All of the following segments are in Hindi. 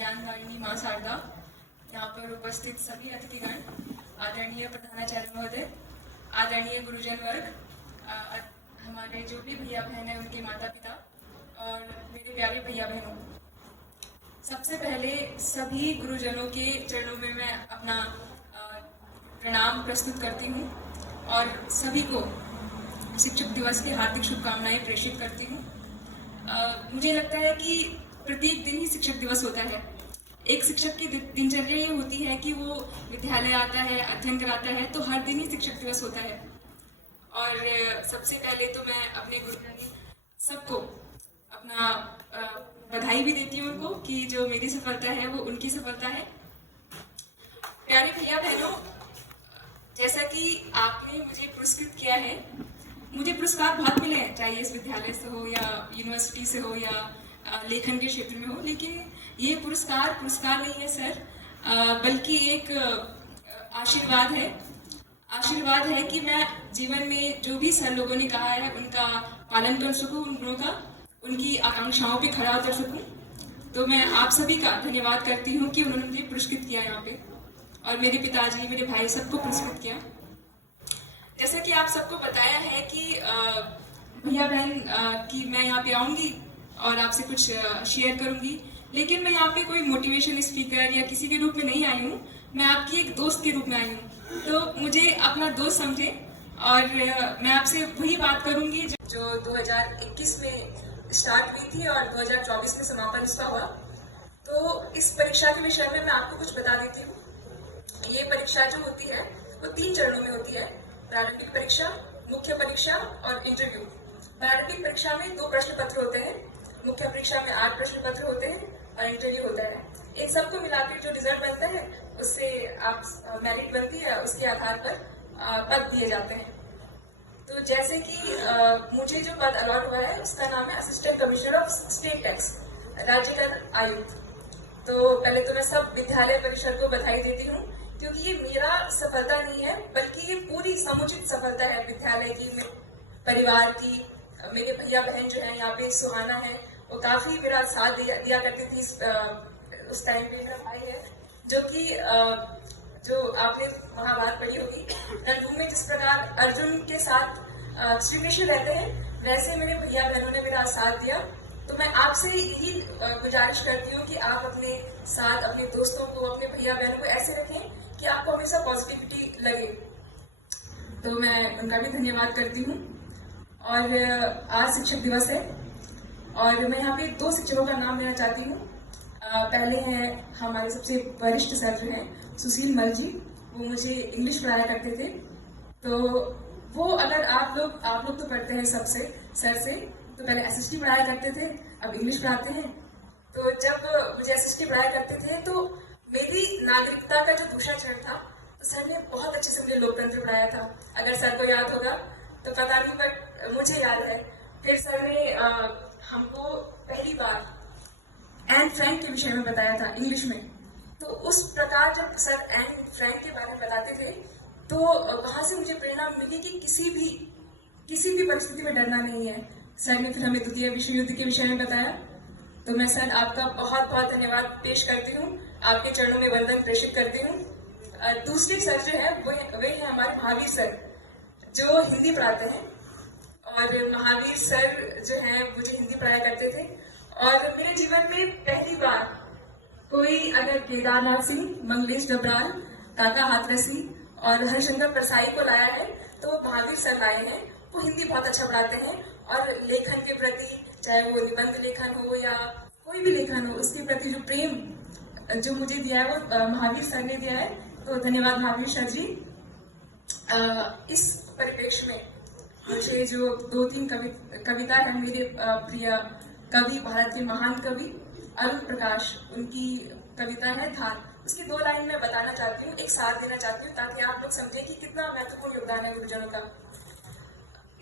ज्ञानदायिनी माँ शारदा, यहाँ पर उपस्थित सभी अतिथिगण, आदरणीय प्रधानाचार्य महोदय, आदरणीय गुरुजन वर्ग, हमारे जो भी भैया बहन हैं उनके माता पिता और मेरे प्यारे भैया बहनों, सबसे पहले सभी गुरुजनों के चरणों में मैं अपना प्रणाम प्रस्तुत करती हूँ और सभी को शिक्षक दिवस की हार्दिक शुभकामनाएं प्रेषित करती हूँ। मुझे लगता है कि प्रत्येक दिन ही शिक्षक दिवस होता है। एक शिक्षक की दिनचर्या ये होती है कि वो विद्यालय आता है, अध्ययन कराता है, तो हर दिन ही शिक्षक दिवस होता है। और सबसे पहले तो मैं अपने गुरुजन सबको अपना बधाई भी देती हूँ उनको कि जो मेरी सफलता है वो उनकी सफलता है। प्यारे भैया बहनों, जैसा कि आपने मुझे पुरस्कृत किया है, मुझे पुरस्कार बहुत मिले हैं, चाहे इस विद्यालय से हो या यूनिवर्सिटी से हो या लेखन के क्षेत्र में हो, लेकिन ये पुरस्कार नहीं है सर, बल्कि एक आशीर्वाद है। आशीर्वाद है कि मैं जीवन में जो भी सर लोगों ने कहा है उनका पालन कर सकूं, उनकी आकांक्षाओं पे खरा उतर सकूं। तो मैं आप सभी का धन्यवाद करती हूँ कि उन्होंने मुझे पुरस्कृत किया यहाँ पे, और मेरे पिताजी, मेरे भाई सबको पुरस्कृत किया। जैसा कि आप सबको बताया है कि भैया बहन कि मैं यहाँ पे आऊँगी और आपसे कुछ शेयर करूँगी, लेकिन मैं यहाँ पे कोई मोटिवेशन स्पीकर या किसी के रूप में नहीं आई हूँ, मैं आपकी एक दोस्त के रूप में आई हूँ। तो मुझे अपना दोस्त समझे और मैं आपसे वही बात करूँगी जो 2021 में स्टार्ट हुई थी और 2024 में समापन इसका हुआ। तो इस परीक्षा के विषय में मैं आपको कुछ बता देती हूँ। ये परीक्षा जो होती है वो 3 चरणों में होती है: प्रारंभिक परीक्षा, मुख्य परीक्षा और इंटरव्यू। प्रारंभिक परीक्षा में 2 प्रश्न पत्र होते हैं, मुख्य परीक्षा में 8 प्रश्न पत्र होते हैं और इंटरव्यू होता है। इन सबको मिलाकर जो रिजल्ट बनता है उससे आप मेरिट बनती है, उसके आधार पर पद दिए जाते हैं। तो जैसे कि मुझे जो पद अलॉट हुआ है उसका नाम है assistant commissioner of state tax, राज्य कर आयुक्त। तो पहले तो मैं सब विद्यालय परिषद को बधाई देती हूँ, क्योंकि ये मेरा सफलता नहीं है, बल्कि ये पूरी समुचित सफलता है विद्यालय की, परिवार की। मेरे भैया बहन जो है यहाँ पे, सुहाना है, वो काफी मेरा साथ दिया करती थी उस टाइम पे। मेरा भाई है जो आपने महाभारत पढ़ी होगी, रणभूमि में जिस प्रकार अर्जुन के साथ श्री कृष्ण रहते हैं, वैसे मेरे भैया बहनों ने मेरा साथ दिया। तो मैं आपसे यही गुजारिश करती हूँ कि आप अपने साथ अपने दोस्तों को, अपने भैया बहनों को ऐसे रखें कि आपको हमेशा पॉजिटिविटी लगे। तो मैं उनका भी धन्यवाद करती हूँ। और आज शिक्षक दिवस है और मैं यहाँ पे 2 शिक्षकों का नाम लेना चाहती हूँ। पहले हैं हमारे सबसे वरिष्ठ सर जो हैं सुशील मल जी, वो मुझे इंग्लिश पढ़ाया करते थे। तो वो, अगर आप लोग तो पढ़ते हैं सबसे सर से, तो पहले एसएसटी पढ़ाया करते थे, अब इंग्लिश पढ़ाते हैं। तो जब मुझे एसएसटी पढ़ाया करते थे तो मेरी नागरिकता का जो दूसरा चरण था, तो सर ने बहुत अच्छे से मुझे लोकतंत्र पढ़ाया था। अगर सर को याद होगा तो पता नहीं, पर मुझे याद है। फिर सर ने हमको पहली बार एन फ्रैंक के विषय में बताया था इंग्लिश में। तो उस प्रकार जब सर एन फ्रैंक के बारे में बताते थे तो वहां से मुझे प्रेरणा मिली कि किसी भी परिस्थिति में डरना नहीं है। सर ने फिर हमें द्वितीय विश्व युद्ध के विषय में बताया। तो मैं सर आपका बहुत बहुत धन्यवाद पेश करती हूँ, आपके चरणों में वंदन प्रेषित करती हूँ। दूसरे सर जो है वे हैं हमारे महावीर सर, जो हिंदी पढ़ाते हैं। और महावीर सर जो है मुझे हिंदी पढ़ाया करते थे। और मेरे जीवन में पहली बार कोई अगर केदारनाथ सिंह, मंगलेश डबराल, काका हाथरसी और हरिशंकर परसाई को लाया है तो महावीर सर लाए हैं। वो हिंदी बहुत अच्छा पढ़ाते हैं और लेखन के प्रति, चाहे वो निबंध लेखन हो या कोई भी लेखन हो, उसके प्रति जो प्रेम जो मुझे दिया है वो महावीर सर ने दिया है। तो धन्यवाद महावीर सर जी। इस परिप्रेक्ष्य में मुझे जो 2-3 कविता है मेरे प्रिय कवि, भारत के महान कवि अरुण प्रकाश, उनकी कविता है धार, उसकी 2 लाइन मैं बताना चाहती हूँ, एक साथ देना चाहती हूँ, ताकि आप लोग समझें कि कितना महत्वपूर्ण योगदान है गुरुजनों का।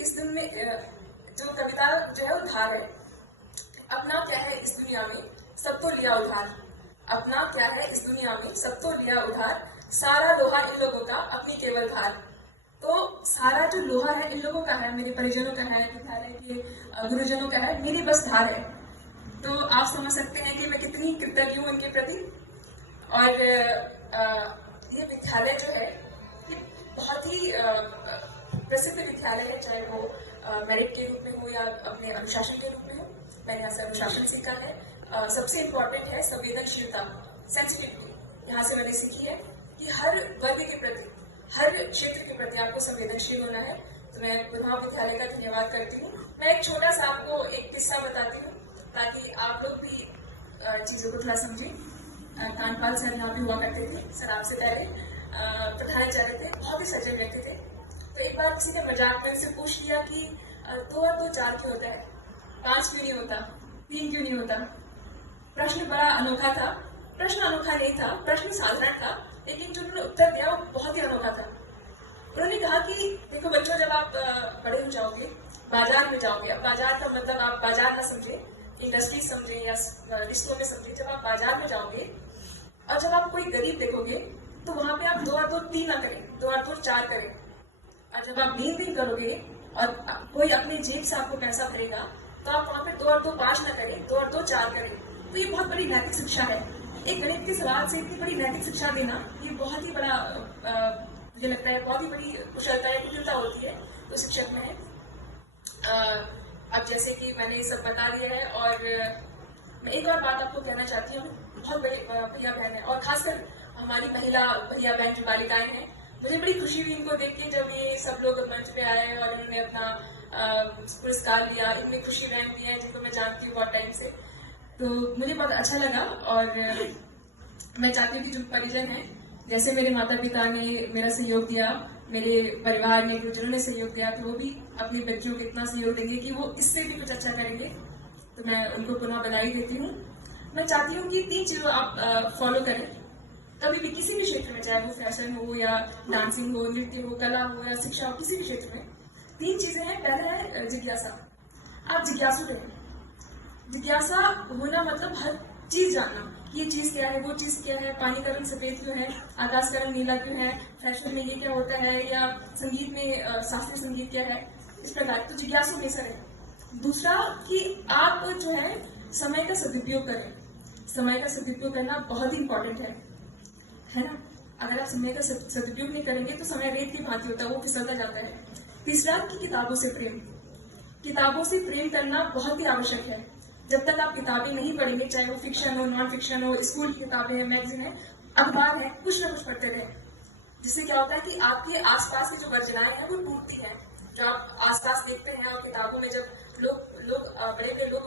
इस दिन में जो कविता जो है वो धार है। अपना क्या है इस दुनिया में, सब तो लिया उधार। अपना क्या है इस दुनिया में, सब तो लिया उधार। सारा लोहा इन लोगों का, अपनी केवल धार। तो सारा जो लोहा है इन लोगों का है, मेरे परिजनों का है, विद्यालय के गुरुजनों का है, मेरी बस धार है। तो आप समझ सकते हैं कि मैं कितनी कृतज्ञ हूँ उनके प्रति। और ये विद्यालय जो है ये बहुत ही प्रसिद्ध विद्यालय है, चाहे वो मेरिट के रूप में हो या अपने अनुशासन के रूप में हो। मैंने यहाँ से अनुशासन सीखा है। सबसे इम्पोर्टेंट है संवेदनशीलता, सेंसिटिविटी। यहाँ से मैंने सीखी है कि हर वर्ग के प्रति, हर क्षेत्र के प्रति आपको संवेदनशील होना है। तो मैं महाविद्यालय का धन्यवाद करती हूँ। मैं एक छोटा सा आपको एक किस्सा बताती हूँ ताकि आप लोग भी चीजों को थोड़ा समझें। कानपाल सर यहाँ पे हुआ करते थे, सर आपसे पहले प्रधानाचार्य थे, बहुत ही सज्जन व्यक्ति थे। तो एक बार किसी ने मजाक में से पूछ लिया कि 2 और 2 4 क्यों होता है, 5 क्यों नहीं होता, 3 क्यों नहीं होता। प्रश्न बड़ा अनोखा था। प्रश्न अनोखा नहीं था, प्रश्न साधारण था, लेकिन जो उन्होंने उत्तर दिया वो बहुत ही अनोखा था। उन्होंने कहा कि देखो बच्चों, जब आप बड़े हो जाओगे, बाजार में जाओगे, अब बाजार का मतलब आप बाजार ना समझे, इंडस्ट्री समझे या रिश्तों में समझे। जब आप बाजार में जाओगे और जब आप कोई गरीब देखोगे तो वहां पे आप 2 और 2 3 ना करें, 2 और 2 4 करें। और जब आप नींद करोगे और कोई अपनी जेब से आपको पैसा भरेगा तो आप वहां पे 2 और 2 5 ना करें, 2 और 2 4 करें। तो ये बहुत बड़ी नैतिक शिक्षा है। एक गणित के सवाल से इतनी बड़ी नैतिक शिक्षा देना, ये बहुत ही बड़ा मुझे लगता है बहुत ही बड़ी कुशलता या कुशलता होती है तो शिक्षक में है। अब जैसे कि मैंने ये सब बता दिया है, और मैं एक और बात आपको कहना चाहती हूँ। बहुत बड़े भैया बहन है, और खासकर हमारी महिला भैया बहन जो बालिकाएं हैं, मुझे बड़ी खुशी हुई इनको देख के जब ये सब लोग मंच पे आए और इन्होंने अपना पुरस्कार लिया। इनमें खुशी बहन भी है जिनको मैं जानती हूँ बहुत टाइम से, तो मुझे बहुत अच्छा लगा। और मैं चाहती हूँ कि जो परिजन है, जैसे मेरे माता पिता ने मेरा सहयोग दिया, मेरे परिवार ने, गुरुजनों ने सहयोग दिया, तो वो भी अपने बच्चों को इतना सहयोग देंगे कि वो इससे भी कुछ अच्छा करेंगे। तो मैं उनको पुनः बधाई देती हूँ। मैं चाहती हूँ कि 3 चीजों आप फॉलो करें कभी भी, किसी भी क्षेत्र में, चाहे वो फैशन हो या डांसिंग हो, नृत्य हो, कला हो या शिक्षा हो, किसी भी क्षेत्र में 3 चीजें हैं। पहला है जिज्ञासा। आप जिज्ञासु रहें। जिज्ञासा होना मतलब हर चीज जानना, ये चीज क्या है, वो चीज क्या है, पानी का रंग सफेद क्यों है, आकाश का रंग नीला क्यों है, फैशन में ये क्या होता है, या संगीत में शास्त्रीय संगीत क्या है, इस प्रकार। तो जिज्ञासु हमेशा रहे। दूसरा कि आप जो है समय का सदुपयोग करें। समय का सदुपयोग करना बहुत ही इंपॉर्टेंट है ना। अगर आप समय का सदुपयोग नहीं करेंगे तो समय रेत की भांति होता है, वो फिसलता जाता है। तीसरा कि किताबों से प्रेम। किताबों से प्रेम करना बहुत ही आवश्यक है। जब तक आप किताबें नहीं पढ़ेंगे, चाहे वो फिक्शन हो, नॉन फिक्शन हो, स्कूल की किताबें हैं, मैगजीन है, अखबार है, कुछ ना कुछ पढ़ते रहे, जिससे क्या होता है कि आपके आसपास की जो वर्जनाएं हैं वो टूटती हैं। जो आप आसपास देखते हैं और किताबों में जब लोग बड़े बड़े लोग